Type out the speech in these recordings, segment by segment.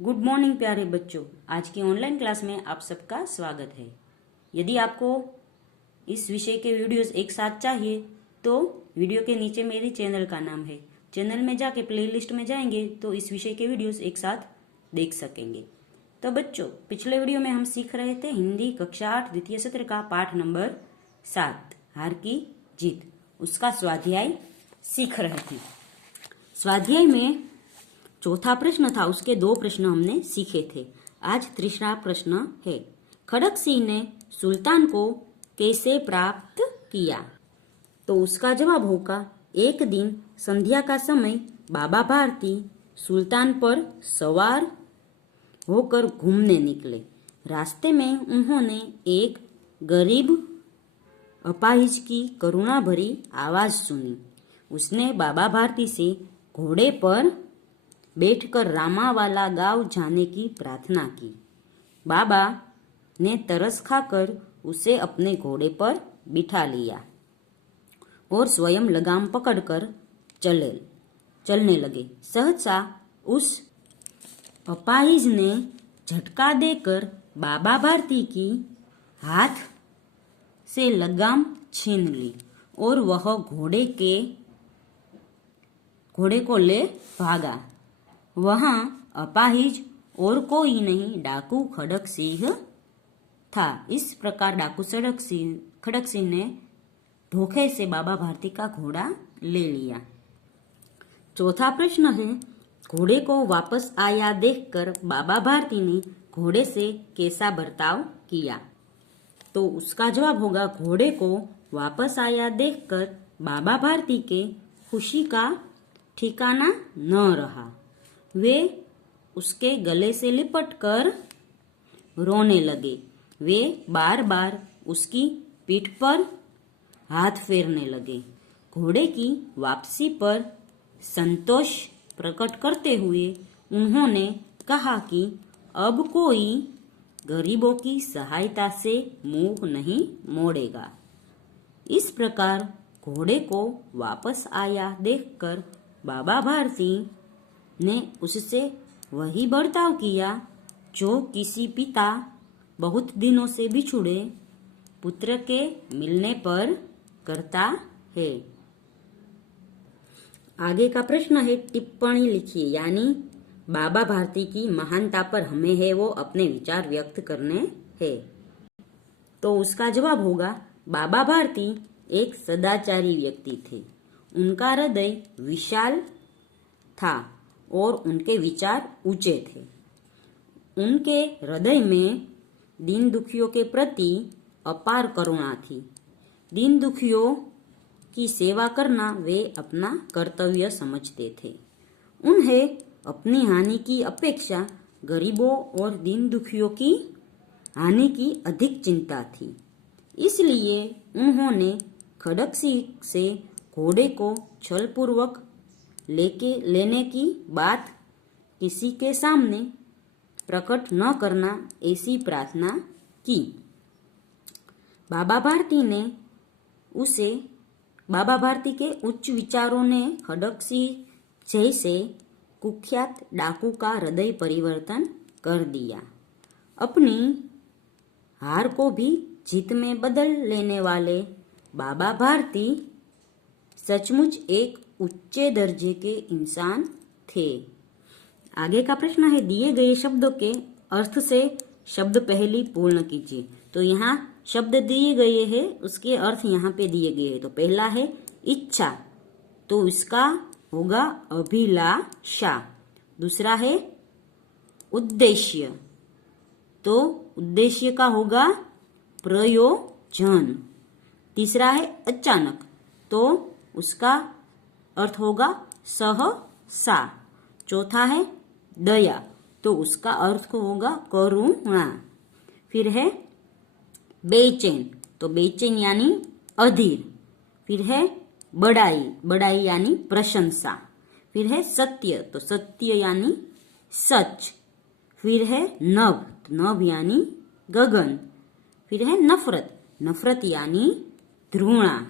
Good morning प्यारे बच्चों। आज की ऑनलाइन क्लास में आप सबका स्वागत है। यदि आपको इस विषय के वीडियोस एक साथ चाहिए तो वीडियो के नीचे मेरी चैनल का नाम है। चैनल में जाके प्लेलिस्ट में जाएंगे तो इस विषय के वीडियोस एक साथ देख सकेंगे। तो बच्चों, पिछले वीडियो में हम सीख रहे थे हिंदी कक्षा 8 द्वितीय सत्र का पाठ नंबर 7 हार की जीत, उसका स्वाध्याय सीख रहे थे। स्वाध्याय में चौथा प्रश्न था, उसके 2 प्रश्न हमने सीखे थे। आज तीसरा प्रश्न है, खड़क सिंह ने सुल्तान को कैसे प्राप्त किया? तो उसका जवाब होगा, एक दिन संध्या का समय बाबा भारती सुल्तान पर सवार होकर घूमने निकले। रास्ते में उन्होंने एक गरीब अपाहिज की करुणा भरी आवाज सुनी। उसने बाबा भारती से घोड़े पर बैठकर रामावाला गांव जाने की प्रार्थना की। बाबा ने तरस खाकर उसे अपने घोड़े पर बिठा लिया और स्वयं लगाम पकड़कर चलने लगे। सहसा उस अपाहिज ने झटका देकर बाबा भारती की हाथ से लगाम छीन ली और वह घोड़े को ले भागा। वहां अपाहिज और कोई नहीं, डाकू खड़क सिंह था। इस प्रकार डाकू खड़क सिंह ने धोखे से बाबा भारती का घोड़ा ले लिया। चौथा प्रश्न है, घोड़े को वापस आया देखकर बाबा भारती ने घोड़े से कैसा बर्ताव किया? तो उसका जवाब होगा, घोड़े को वापस आया देखकर बाबा भारती के खुशी का ठिकाना न रहा। वे उसके गले से लिपटकर रोने लगे। वे बार बार उसकी पीठ पर हाथ फेरने लगे। घोड़े की वापसी पर संतोष प्रकट करते हुए उन्होंने कहा कि अब कोई गरीबों की सहायता से मुंह नहीं मोड़ेगा। इस प्रकार घोड़े को वापस आया देखकर बाबा भारती ने उससे वही बर्ताव किया जो किसी पिता बहुत दिनों से बिछुड़े पुत्र के मिलने पर करता है। आगे का प्रश्न है, टिप्पणी लिखिए, यानी बाबा भारती की महानता पर हमें है वो अपने विचार व्यक्त करने हैं। तो उसका जवाब होगा, बाबा भारती एक सदाचारी व्यक्ति थे। उनका हृदय विशाल था और उनके विचार ऊंचे थे। उनके हृदय में दीन दुखियों के प्रति अपार करुणा थी। दीन दुखियों की सेवा करना वे अपना कर्तव्य समझते थे। उन्हें अपनी हानि की अपेक्षा गरीबों और दीन दुखियों की हानि की अधिक चिंता थी। इसलिए उन्होंने खड़क सिंह से घोड़े को छलपूर्वक लेने की बात किसी के सामने प्रकट न करना ऐसी प्रार्थना की। बाबा भारती के उच्च विचारों ने खड़क सिंह जैसे कुख्यात डाकू का हृदय परिवर्तन कर दिया। अपनी हार को भी जीत में बदल लेने वाले बाबा भारती सचमुच एक उच्च दर्जे के इंसान थे। आगे का प्रश्न है, दिए गए शब्दों के अर्थ से शब्द पहली पूर्ण कीजिए। तो यहाँ शब्द दिए गए हैं, उसके अर्थ यहाँ पे दिए गए हैं। तो पहला है इच्छा, तो इसका होगा अभिलाषा। दूसरा है उद्देश्य, तो उद्देश्य का होगा प्रयोजन। तीसरा है अचानक, तो उसका अर्थ होगा सहसा। चौथा है दया, तो उसका अर्थ होगा करुणा। फिर है बेचैन, तो बेचैन यानी अधीर। फिर है बड़ाई यानी प्रशंसा। फिर है सत्य, तो सत्य यानी सच। फिर है नभ यानी गगन। फिर है नफरत यानी घृणा।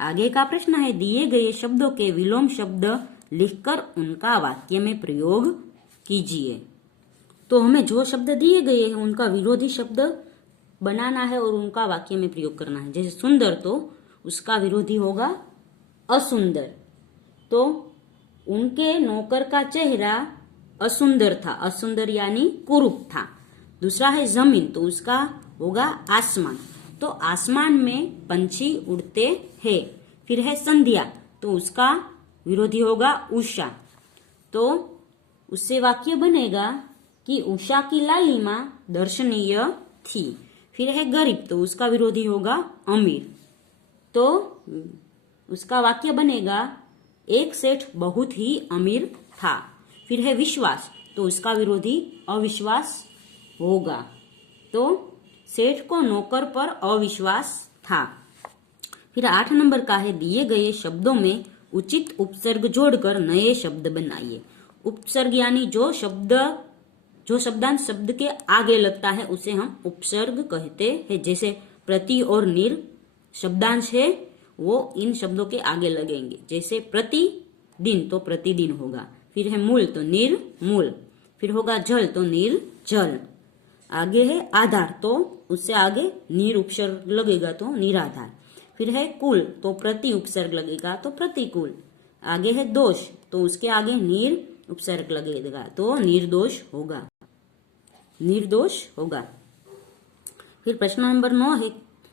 आगे का प्रश्न है, दिए गए शब्दों के विलोम शब्द लिखकर उनका वाक्य में प्रयोग कीजिए। तो हमें जो शब्द दिए गए हैं उनका विरोधी शब्द बनाना है और उनका वाक्य में प्रयोग करना है। जैसे सुंदर, तो उसका विरोधी होगा असुंदर। तो उनके नौकर का चेहरा असुंदर था, असुंदर यानी कुरूप था। दूसरा है जमीन, तो उसका होगा आसमान, तो आसमान में पंछी उड़ते हैं। फिर है संध्या, तो उसका विरोधी होगा उषा। तो उससे वाक्य बनेगा कि उषा की लालिमा दर्शनीय थी। फिर है गरीब, तो उसका विरोधी होगा अमीर। तो उसका वाक्य बनेगा एक सेठ बहुत ही अमीर था। फिर है विश्वास, तो उसका विरोधी अविश्वास होगा। तो सेठ को नौकर पर अविश्वास था। फिर 8 नंबर का है दिए गए शब्दों में उचित उपसर्ग जोड़कर नए शब्द बनाइए। उपसर्ग यानी जो शब्दांश शब्द के आगे लगता है उसे हम उपसर्ग कहते हैं। जैसे प्रति और निर शब्दांश है वो इन शब्दों के आगे लगेंगे। जैसे प्रतिदिन, तो प्रतिदिन होगा। फिर है मूल, तो निर्मूल। फिर होगा जल, तो निर्जल। आगे है आधार, तो उससे आगे निर उपसर्ग लगेगा तो निराधार। फिर है कुल, तो प्रति उपसर्ग लगेगा तो प्रतिकूल। आगे है दोष, तो उसके आगे निर उपसर्ग लगेगा तो निर्दोष होगा, निर्दोष होगा। फिर प्रश्न नंबर 9 है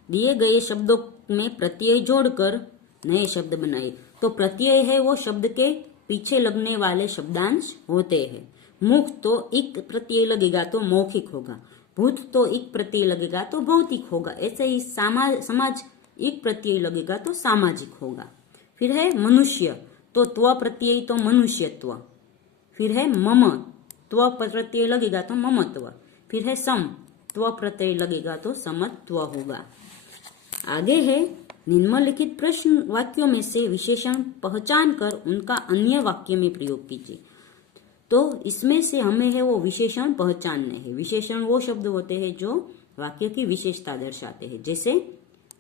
दिए गए शब्दों में प्रत्यय जोड़कर नए शब्द बनाए। तो प्रत्यय है वो शब्द के पीछे लगने वाले शब्दांश होते हैं। मुख, तो इक प्रत्यय लगेगा तो मौखिक होगा। भूत, तो इक प्रत्यय लगेगा तो भौतिक होगा। ऐसे ही समाज इक प्रत्यय लगेगा तो सामाजिक होगा। फिर है मनुष्य, तो त्व प्रत्यय तो मनुष्यत्व। फिर है मम, त्व प्रत्यय लगेगा तो ममत्व। फिर है सम, त्व प्रत्यय लगेगा तो समत्व होगा। आगे है निम्नलिखित प्रश्न वाक्यों में से विशेषण पहचान कर उनका अन्य वाक्य में प्रयोग कीजिए। तो इसमें से हमें है वो विशेषण पहचानने हैं। विशेषण वो शब्द होते हैं जो वाक्य की विशेषता दर्शाते हैं। जैसे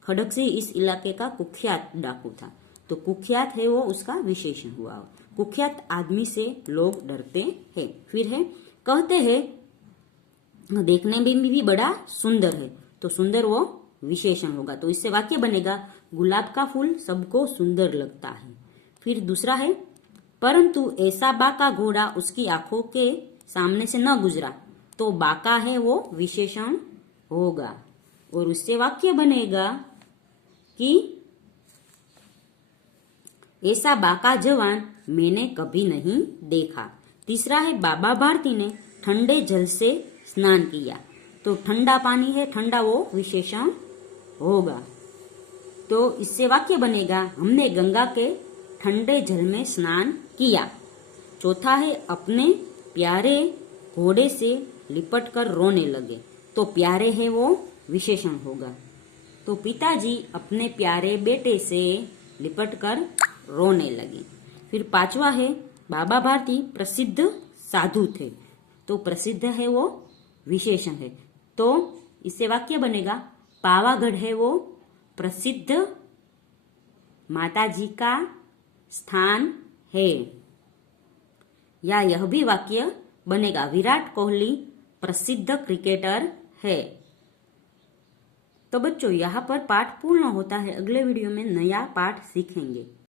खड़क सिंह इस इलाके का कुख्यात डाकू था, तो कुख्यात है वो उसका विशेषण हुआ। कुख्यात आदमी से लोग डरते हैं। फिर है कहते हैं देखने में भी बड़ा सुंदर है, तो सुंदर वो विशेषण होगा। तो इससे वाक्य बनेगा गुलाब का फूल सबको सुंदर लगता है। फिर दूसरा है परंतु ऐसा बाका घोड़ा उसकी आंखों के सामने से न गुजरा, तो बाका है वो विशेषण होगा। और उससे वाक्य बनेगा कि ऐसा बाका जवान मैंने कभी नहीं देखा। तीसरा है बाबा भारती ने ठंडे जल से स्नान किया, तो ठंडा पानी है, ठंडा वो विशेषण होगा। तो इससे वाक्य बनेगा हमने गंगा के ठंडे जल में स्नान किया। चौथा है अपने प्यारे घोड़े से लिपट कर रोने लगे, तो प्यारे है वो विशेषण होगा। तो पिताजी अपने प्यारे बेटे से लिपट कर रोने लगे। फिर पांचवा है बाबा भारती प्रसिद्ध साधु थे, तो प्रसिद्ध है वो विशेषण है। तो इससे वाक्य बनेगा पावागढ़ है वो प्रसिद्ध माताजी का स्थान है। या यह भी वाक्य बनेगा विराट कोहली प्रसिद्ध क्रिकेटर है। तो बच्चों यहाँ पर पाठ पूर्ण होता है। अगले वीडियो में नया पाठ सीखेंगे।